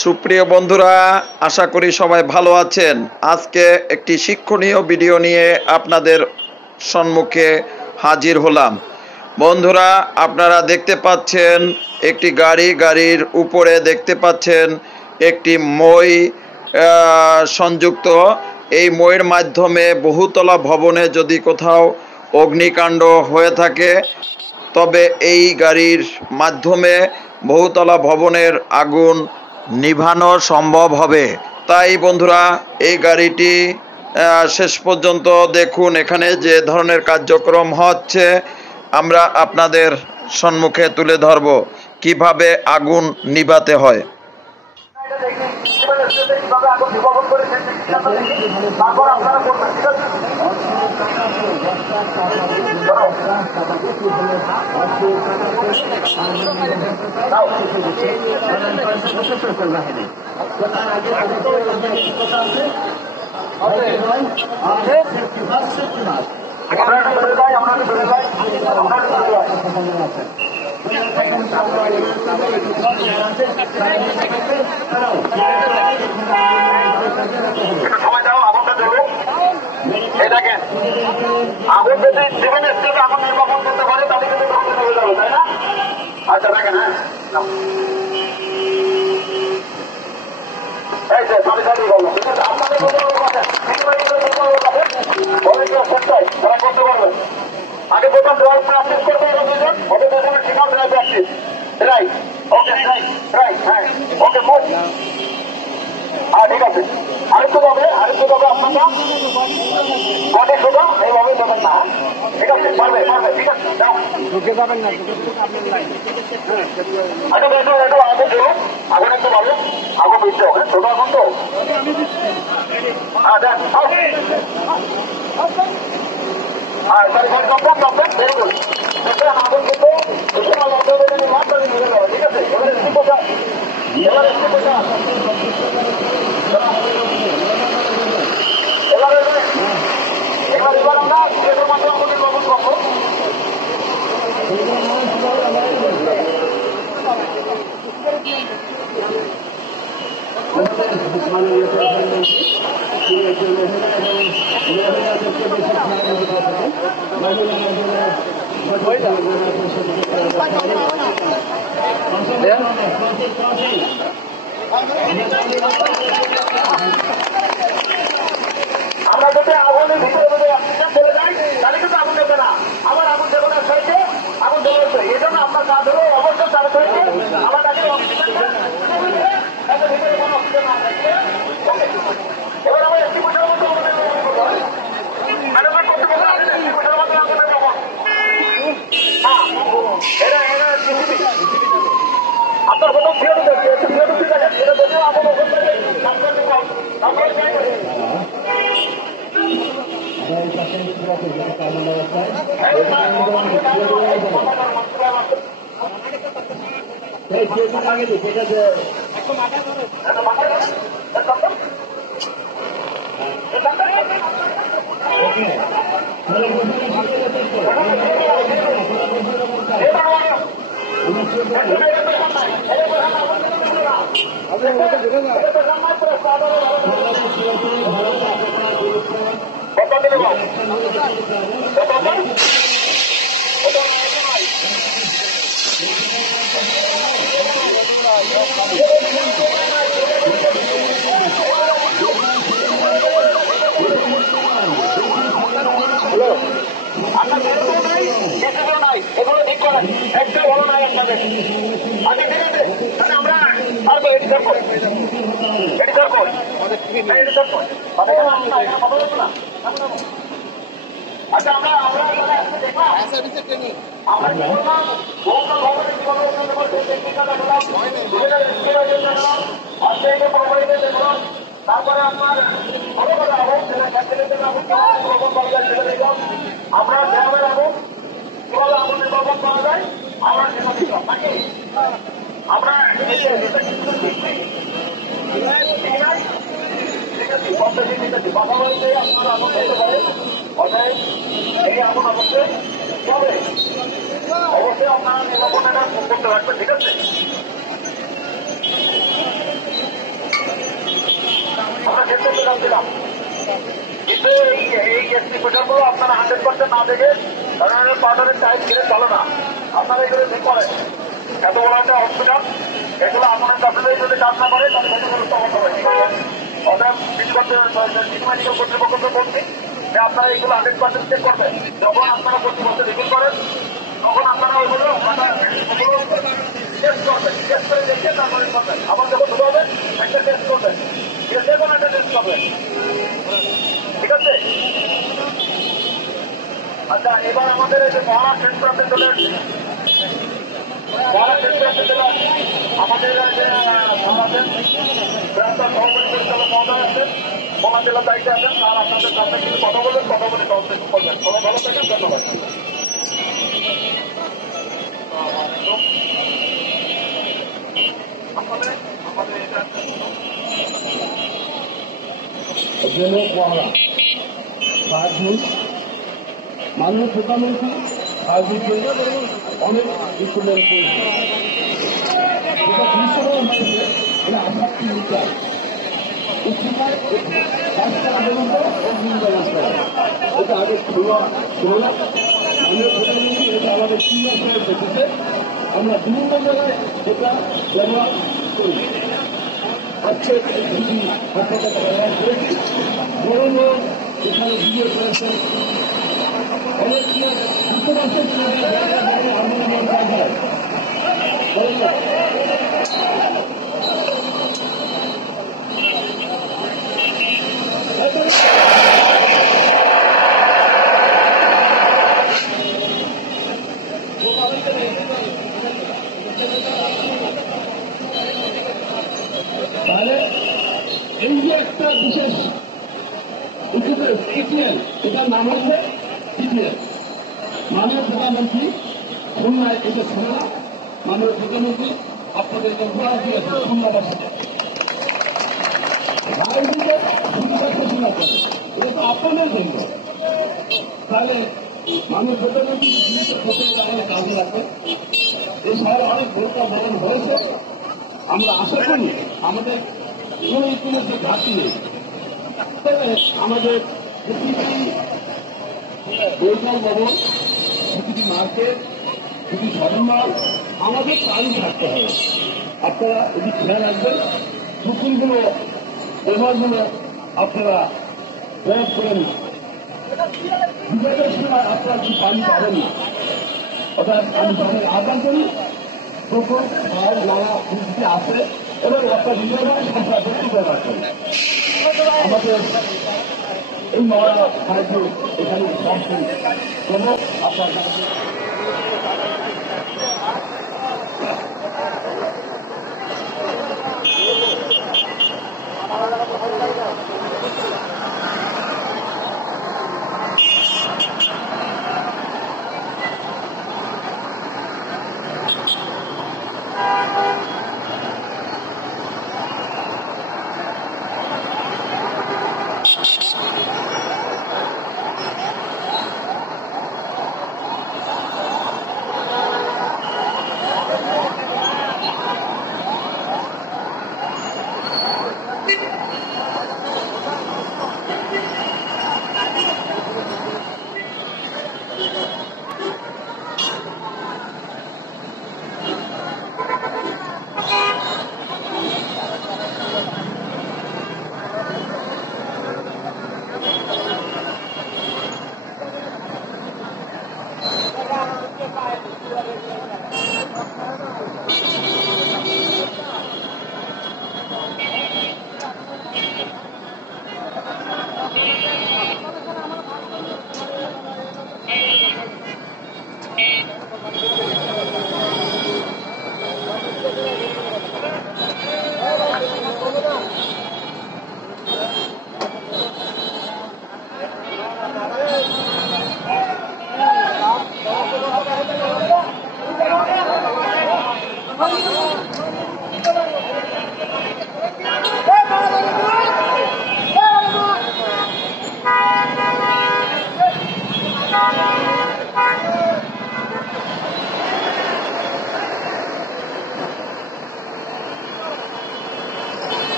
সুপ্রিয় বন্ধুরা, আশা করি সবাই ভালো আছেন। আজকে একটি শিক্ষণীয় ভিডিও নিয়ে আপনাদের সম্মুখে হাজির হলাম। বন্ধুরা, আপনারা দেখতে পাচ্ছেন একটি গাড়ির উপরে দেখতে পাচ্ছেন একটি মই সংযুক্ত। এই মইয়ের মাধ্যমে বহুতলা ভবনে যদি কোথাও অগ্নিকাণ্ড হয়ে থাকে তবে এই গাড়ির মাধ্যমে বহুতলা ভবনের আগুন নিভানো সম্ভব হবে। তাই বন্ধুরা, এই গাড়িটি শেষ পর্যন্ত দেখুন। এখানে যে ধরনের কার্যক্রম হচ্ছে আমরা আপনাদের সম্মুখে তুলে ধরব কিভাবে আগুন নিভাতে হয়। আগুন যদি যেখানে আগুন নির্বাপন করতে পারে তাহলে কিন্তু হয়ে যাবে, তাই না? আচ্ছা দেখেন, হ্যাঁ আপনাদের করতে পারবেন। আগে প্রথম ড্রাইভ প্র্যাকটিস করতে হবে, ওদের প্রথমে ঠিকান ড্রাইভ প্র্যাকটিস। রাইট, ওকে, রাইট, হ্যাঁ, ওকে, গুড। হ্যাঁ, ঠিক আছে। আরেকটু পাবে আপনারা গটে শুধু এইভাবে দেবেন না। ঠিক আছে, পারবে, ঠিক আছে, ঢুকে যাবেন না। আচ্ছা, একটু আগুন দেবো, আগুন একটু পাবে, আগুন দিতে হবে, ছোট আগুন তো। হ্যাঁ, দেখ, ভেরি গুড। আগুন কিন্তু ঠিক আছে। এবার আমরা এটার মধ্যে আমাদের লবণ করবো। আমরা যদি আগুনের ভিতরে যদি অক্সিজেন চলে যাই তাহলে কিন্তু আগুন দেবে না। আবার আগুন দেবে না, সরকে আগুন চলে যাচ্ছে। এই জন্য আপনার কাজ হলো অবশ্যই তার সরকে আমার কাছে অক্সিজেনটা ভিতরে কোনো অক্সিজেন না থাকে। এবার আমরা একটি পয়সার মধ্যে ম্যানেজমেন্ট করতে পারবো, একটি পয়সার মধ্যে আগুনের ব্যবহার। হ্যাঁ, এরা আপনার প্রথম থিওরি দেখবে, একটু থিওরি দেখেন, এটা দেখেও আগুন ওখান থেকে এগুলো ঠিক করেন, একটা ভালো নাই আপনাদের। আচ্ছা, ঠিক আছে, তাহলে আমরা পারবো। এটি করবো, আচ্ছা, আমরা দেখলাম তারপরে আপনার আমরা গ্রামের আগুন কিভাবে আগুন নির্বাপন করা যায় আমরা সেটা দিলাম নাকি আমরা কথা বলতে আপনারা আগুন হতে পারেন। অতএব এই আগুন অবশ্যই হবে, অবশ্যই আপনারা নির্বাপন এটা করতে রাখবেন। ঠিক আছে। করতে যাচ্ছিলাম, কিন্তু এই এক্সিকিউশনগুলো আপনারা 100% না দেখে, কারণ পাউডারের টাইম ছেড়ে চলে না, আপনারা এগুলো ঠিক করেন। এত বড় একটা হসপিটাল, এগুলো আপনার আপনাদের যদি কাজ না করে তাহলে সমস্যা হবে। অতএব মেডিকেল কর্তৃপক্ষকে বলছি যে আপনারা এইগুলো 100% চেক করবেন। যখন আপনারা কর্তৃপক্ষ রিভিউ করেন তখন আপনারা ওইগুলো টেস্ট করবেন, টেস্ট করে দেখে তারপরে করবেন। আবার যখন ঢুকাবেন একটা টেস্ট করবেন, যে কোনো একটা টেস্ট করবেন, ঠিক আছে? আচ্ছা, এবার আমাদের এই যে মহারাজ সেন্টার আছে চলে আসছে, মহারাজ সেন্টার আছে চলে আসছে। আমাদের যে সহকারী পরিচালক মহোদয় আছেন, মোলা জেলার দায়িত্বে আছেন, তার আপনাদের সাথে কিন্তু কথা বলবেন, কথা বলে সহযোগিতা করবেন। সবাই ভালো থাকেন, ধন্যবাদ। মাননীয় প্রধানমন্ত্রী অনেক ইনস্ট্রুমেন্ট করেছে, এটা দৃশ্যমান হয়েছে, এটা আধ্যাত্মিক বিচার এটা আগে খোলা মাননীয় প্রধানমন্ত্রী এটা আমাদের সিনিয়র সাহেব দেখেছে, আমরা বিভিন্ন জায়গায় এটা ব্যবহার করি। আজকে হাসপাতাল ব্যবহার করেছি, বড় লোক এখানে ভিডিও করেছেন, অনেক বুঝতে পারছেন তাহলে এই যে একটা বিশেষ ইতিহাস, এটার নাম হচ্ছে ইতিহাস। মাননীয় প্রধানমন্ত্রী খুলনায় এটা ছিল না, মাননীয় প্রধানমন্ত্রী আপনাদের ঘোরা দিয়েছে খুলনাবাসীতে, এটা তো আপনাদের জন্য। তাহলে মাননীয় প্রধানমন্ত্রী আমাদের কাজে রাখবেন। এই শহরে অনেক ভোটটা ভবন হয়েছে, আমরা আশা করি আমাদের কোন ইতিহাসের ঘাটতি নেই। তবে আমাদের বৈঠক ভবন, প্রতিটি মার্কেট, প্রতিটি শপিংমল আমাদের চালু থাকতে হবে। আপনারা যদি খেয়াল রাখবেন, পুকুরগুলো এবারগুলো আপনারা প্রয়োগ করেন না, বিপদের সময় আপনারা কি পানি পাবেন না। অর্থাৎ আমি সবাই আহ্বান করি, পুকুর খাল নালা পৃথিবীতে আছে এবং আপনার নিজেরাই সংখ্যা বৃদ্ধি করে রাখবেন। আমাদের এই মহারাজ সাহায্য এখানে সম্পূর্ণ আপনার কাছে